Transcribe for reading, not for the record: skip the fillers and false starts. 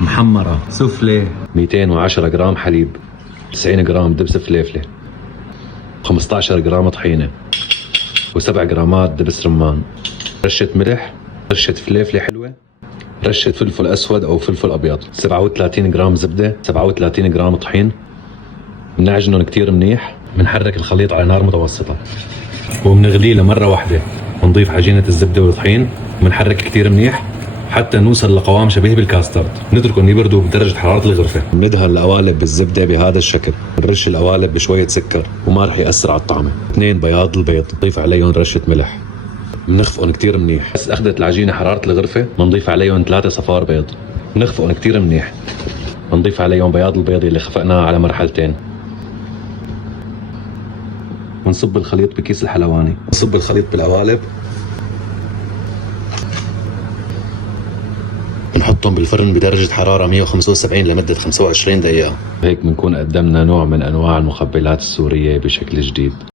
محمرة سفلة. 210 جرام حليب، 90 جرام دبس فليفلة، 15 جرام طحينة، و7 جرامات دبس رمان، رشة ملح، رشة فليفلة حلوة، رشة فلفل أسود أو فلفل أبيض، 37 جرام زبدة، 37 جرام طحين. بنعجنهم كتير منيح. بنحرك الخليط على نار متوسطة وبنغليه لمرة واحدة. بنضيف عجينة الزبدة والطحين وبنحرك كتير منيح حتى نوصل لقوام شبيه بالكاسترد. نتركهم يبردوا بدرجة حرارة الغرفة. بندهن القوالب بالزبدة بهذا الشكل. بنرش القوالب بشوية سكر وما رح يأثر على الطعمة. 2 بياض البيض، نضيف عليهم رشة ملح، بنخفقهم كتير منيح. بس أخذت العجينة حرارة الغرفة بنضيف عليهم 3 صفار بيض، بنخفقهم كتير منيح. بنضيف عليهم بياض البيض اللي خفقناه على مرحلتين. بنصب الخليط بكيس الحلواني، نصب الخليط بالقوالب، بنحطهم بالفرن بدرجة حرارة 175 لمدة 25 دقيقة. هيك بنكون قدمنا نوع من أنواع المخبلات السورية بشكل جديد.